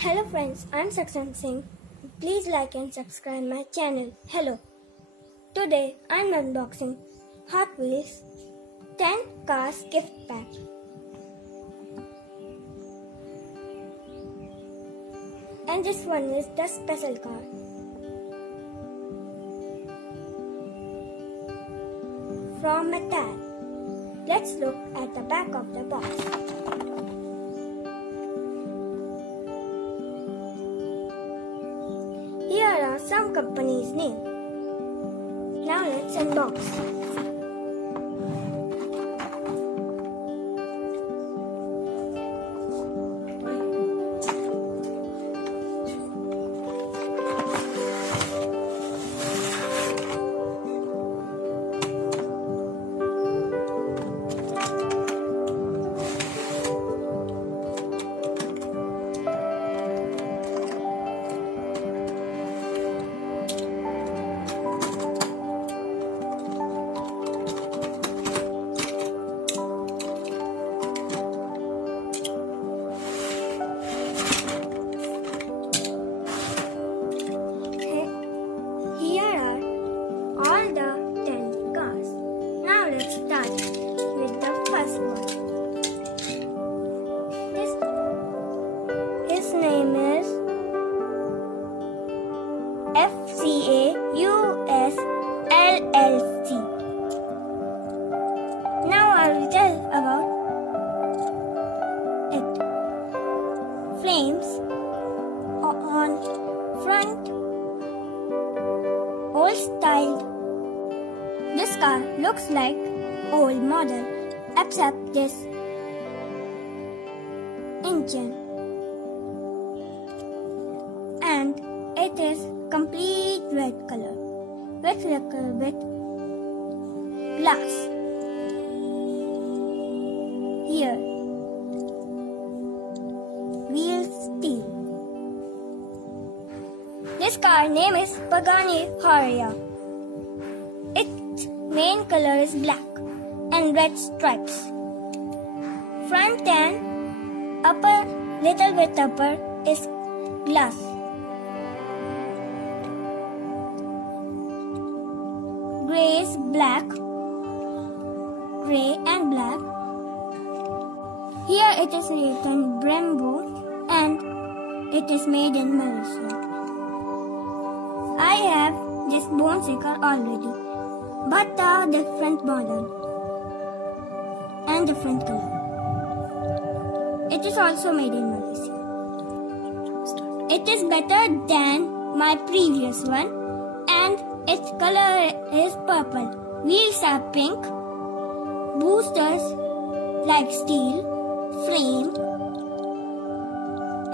Hello friends, I'm Saksan Singh. Please like and subscribe my channel. Hello. Today I'm unboxing Hot Wheels 10 Cars gift pack. And this one is the special car. From Metal. Let's look at the back of the box. Here are some companies' names. Now let's unbox. His name is FCAUS LLC. Now I will tell about it. Flames on front, old style. This car looks like old model, except this engine, and it is complete red color with little bit glass. Here, wheel steel. This car name is Pagani Huayra. Its main color is black and red stripes. Front and upper, little bit upper, is glass. Gray is black, gray and black. Here it is written Brembo and it is made in Malaysia. I have this bone sticker already, but a different model and different color. It is also made in Malaysia. It is better than my previous one and its color is purple. Wheels are pink. Boosters like steel, frame,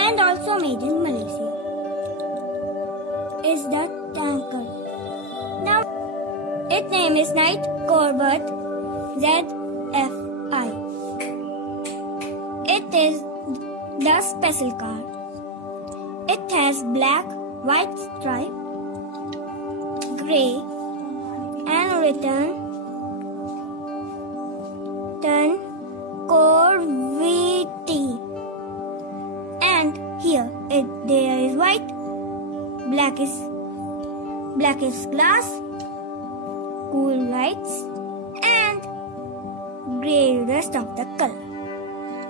and also made in Malaysia. Is the tanker. Now its name is Knight Corvette ZFI. It is the special car. It has black, white stripe, gray, and written Corvette. And here there is white, black is glass, cool lights, and gray rest of the color.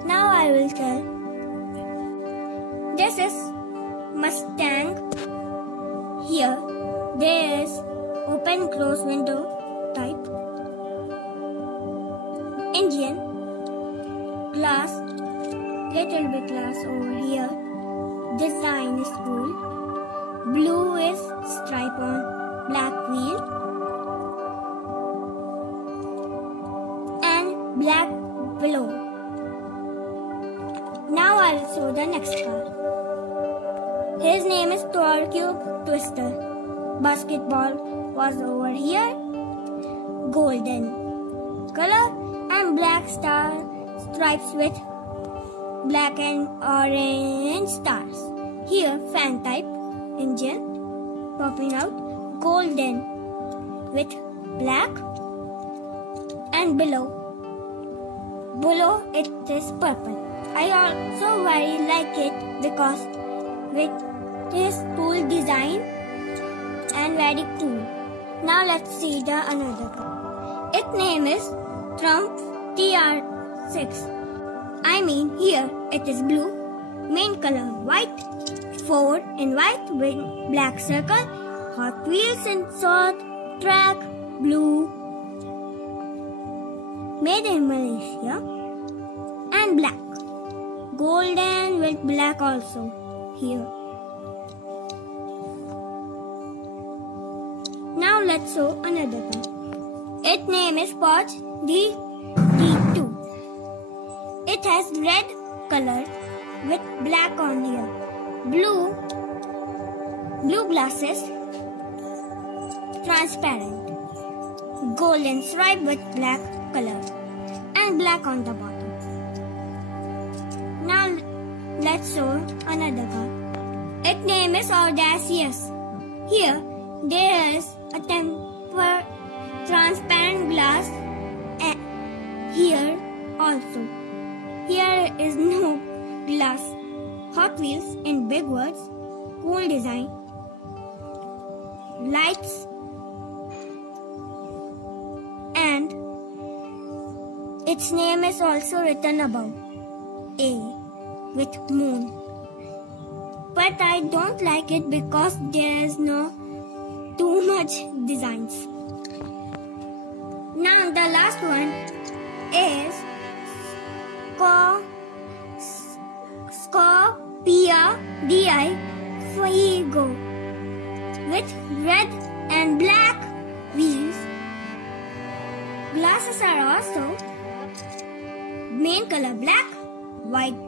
Now I will tell. This is Mustang. Here there is open close window type. Engine, glass, little bit glass over here. Design is cool. Blue is stripe on black wheel and black below. Now I will show the next car. His name is Tour Cube Twister. Basketball was over here. Golden color and black star stripes with black and orange stars. Here fan type engine popping out, golden with black, and below it is purple. I also very like it because with this cool design and very cool. Now let's see the another car. Its name is Trump TR6. I mean here it is blue, main color white, Ford in white with black circle, Hot Wheels in short track blue, made in Malaysia, and black, golden with black also here. Now let's show another car. Its name is Porsche D2. It has red color with black on here, blue glasses, transparent, golden stripe with black color, and black on the bottom. Now let's show another car. Its name is Audacious. Here there is a transparent glass here also. Here is no glass. Hot Wheels in big words, cool design, lights, and its name is also written above, A with moon. But I don't like it because there is no too much designs. Now the last one is Scorpia DI Fuego with red and black wheels. Glasses are also main color black, white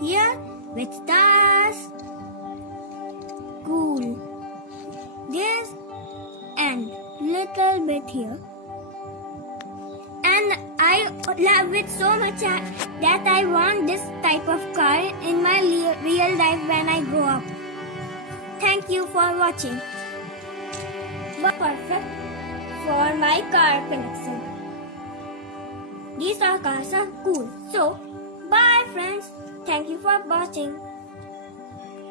here with stars. Cool. This and little bit here. And I love it so much that I want this type of car in my real life when I grow up. Thank you for watching. Perfect for my car collection. These cars are cool. So, bye friends. Thank you for watching.